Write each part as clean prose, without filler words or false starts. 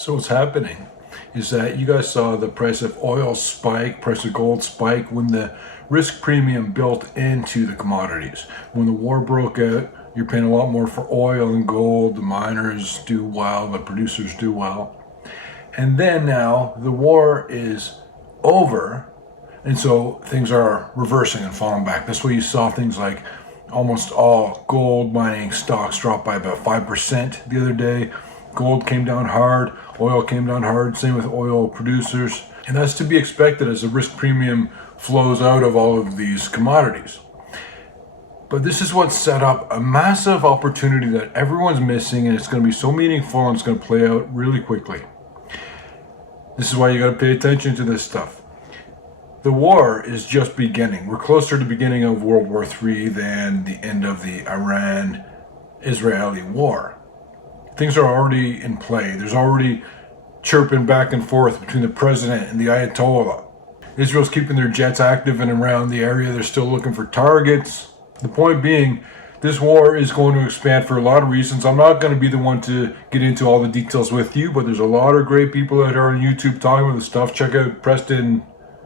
So what's happening is that you guys saw the price of oil spike, price of gold spike when the risk premium built into the commodities. When the war broke out, you're paying a lot more for oil and gold. The miners do well, the producers do well. And then now the war is over, and so things are reversing and falling back. That's why you saw things like almost all gold mining stocks drop by about 5% the other day. Gold came down hard, oil came down hard, same with oil producers. And that's to be expected as the risk premium flows out of all of these commodities. But this is what set up a massive opportunity that everyone's missing, and it's going to be so meaningful and it's going to play out really quickly. This is why you got to pay attention to this stuff. The war is just beginning. We're closer to the beginning of World War III than the end of the Iran-Israeli war. Things are already in play. There's already chirping back and forth between the president and the Ayatollah. Israel's keeping their jets active and around the area. They're still looking for targets. The point being, this war is going to expand for a lot of reasons. I'm not going to be the one to get into all the details with you, but there's a lot of great people out here on YouTube talking about this stuff. Check out Preston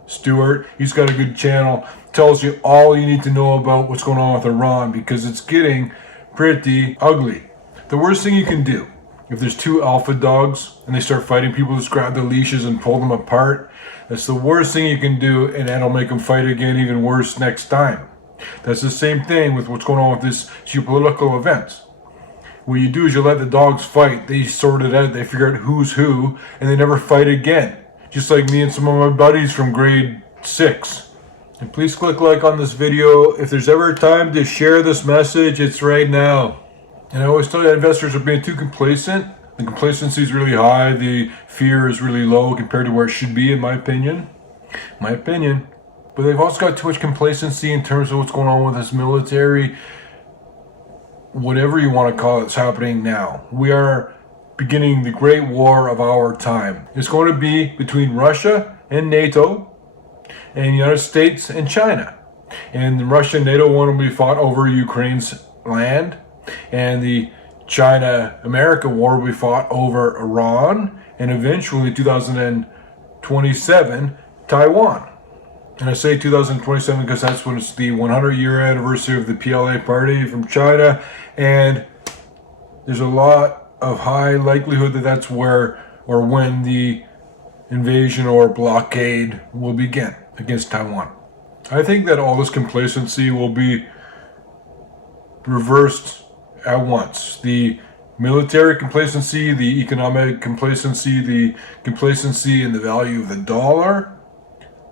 Stewart. He's got a good channel. Tells you all you need to know about what's going on with Iran, because it's getting pretty ugly. The worst thing you can do, if there's two alpha dogs and they start fighting, people just grab their leashes and pull them apart. That's the worst thing you can do, and that'll make them fight again even worse next time. That's the same thing with what's going on with this geopolitical events. What you do is you let the dogs fight. They sort it out. They figure out who's who, and they never fight again. Just like me and some of my buddies from grade 6. And please click like on this video. If there's ever a time to share this message, it's right now. And I always tell you that investors are being too complacent. The complacency is really high. The fear is really low compared to where it should be, in my opinion. But they've also got too much complacency in terms of what's going on with this military, whatever you want to call it, it's happening now. We are beginning the great war of our time. It's going to be between Russia and NATO and the United States and China. And the Russia and NATO one will be fought over Ukraine's land, and the China-America war will be fought over Iran, and eventually 2027, Taiwan. And I say 2027 because that's when it's the 100-year anniversary of the PLA party from China, and there's a lot of high likelihood that that's where or when the invasion or blockade will begin against Taiwan. I think that all this complacency will be reversed at once. The military complacency, the economic complacency, the complacency in the value of the dollar,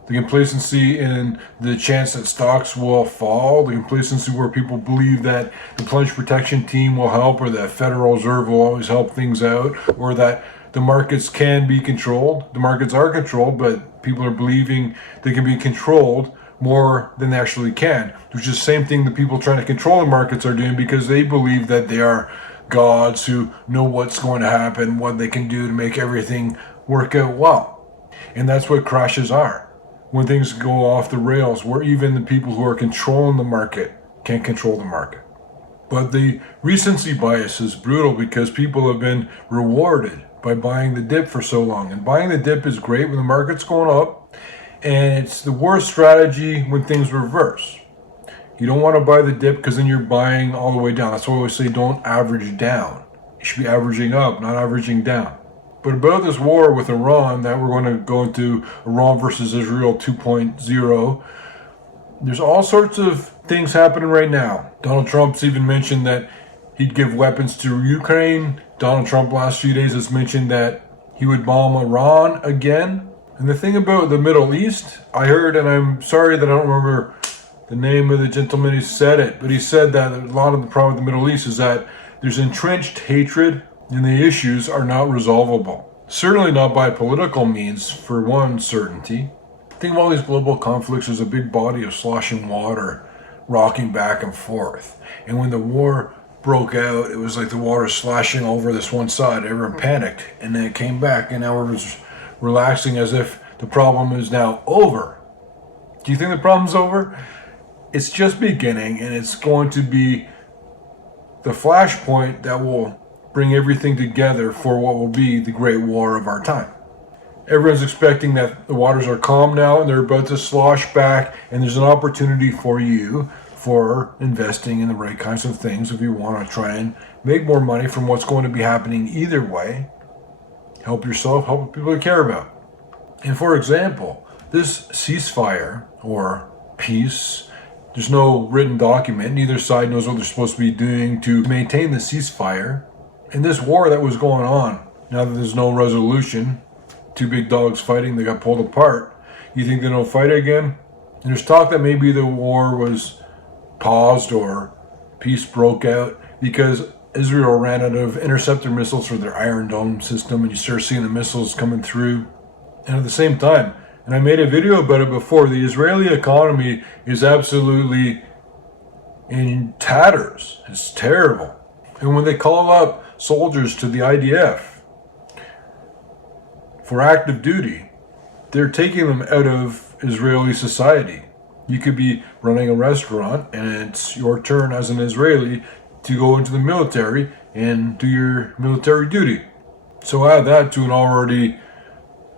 the complacency in the chance that stocks will fall, the complacency where people believe that the plunge protection team will help, or that Federal Reserve will always help things out, or that the markets can be controlled. The markets are controlled, but people are believing they can be controlled more than they actually can, which is the same thing the people trying to control the markets are doing, because they believe that they are gods who know what's going to happen, what they can do to make everything work out well. And that's what crashes are. When things go off the rails, where even the people who are controlling the market can't control the market. But the recency bias is brutal because people have been rewarded by buying the dip for so long. And buying the dip is great when the market's going up, and it's the worst strategy when things reverse. You don't want to buy the dip because then you're buying all the way down. That's why I always say don't average down. You should be averaging up, not averaging down. But about this war with Iran, that we're going to go into Iran versus Israel 2.0, there's all sorts of things happening right now. Donald Trump's even mentioned that he'd give weapons to Ukraine. Donald Trump last few days has mentioned that he would bomb Iran again. And the thing about the Middle East, I heard, and I'm sorry that I don't remember the name of the gentleman who said it, but he said that a lot of the problem with the Middle East is that there's entrenched hatred, and the issues are not resolvable. Certainly not by political means, for one certainty. Think of all these global conflicts as a big body of sloshing water rocking back and forth. And when the war broke out, it was like the water sloshing over this one side. Everyone panicked, and then it came back, and now we're just relaxing as if the problem is now over. Do you think the problem's over? It's just beginning, and it's going to be the flashpoint that will bring everything together for what will be the great war of our time. Everyone's expecting that the waters are calm now and they're about to slosh back, and there's an opportunity for you for investing in the right kinds of things if you want to try and make more money from what's going to be happening either way. Help yourself, help people you care about. And for example, this ceasefire or peace, there's no written document. Neither side knows what they're supposed to be doing to maintain the ceasefire. And this war that was going on, now that there's no resolution, two big dogs fighting, they got pulled apart. You think they don't fight again? And there's talk that maybe the war was paused or peace broke out because Israel ran out of interceptor missiles for their Iron Dome system, and you start seeing the missiles coming through. And at the same time, and I made a video about it before, the Israeli economy is absolutely in tatters. It's terrible. And when they call up soldiers to the IDF for active duty, they're taking them out of Israeli society. You could be running a restaurant and it's your turn as an Israeli to go into the military and do your military duty. So add that to an already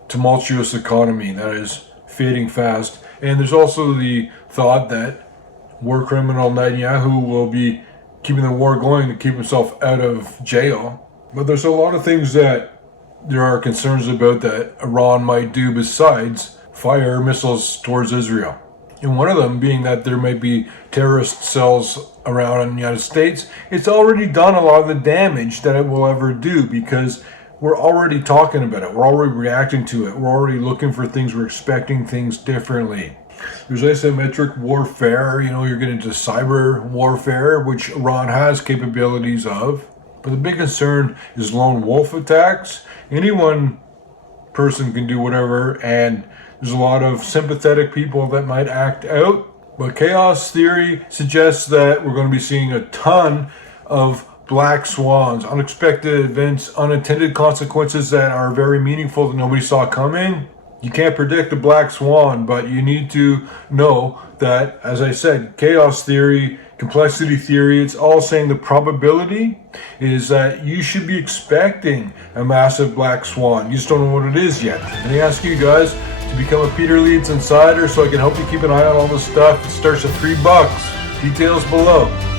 tumultuous economy that is fading fast. And there's also the thought that war criminal Netanyahu will be keeping the war going to keep himself out of jail. But there's a lot of things that there are concerns about that Iran might do besides fire missiles towards Israel. And one of them being that there might be terrorist cells around in the United States. It's already done a lot of the damage that it will ever do because we're already talking about it. We're already reacting to it. We're already looking for things. We're expecting things differently. There's asymmetric warfare. You're getting into cyber warfare, which Iran has capabilities of. But the big concern is lone wolf attacks. Any one person can do whatever, and there's a lot of sympathetic people that might act out. But chaos theory suggests that we're going to be seeing a ton of black swans, unexpected events, unintended consequences that are very meaningful that nobody saw coming. You can't predict a black swan, but you need to know that, as I said, chaos theory, complexity theory, it's all saying the probability is that you should be expecting a massive black swan. You just don't know what it is yet. And I ask you guys to become a Peter Leeds insider so I can help you keep an eye on all this stuff. It starts at $3. Details below.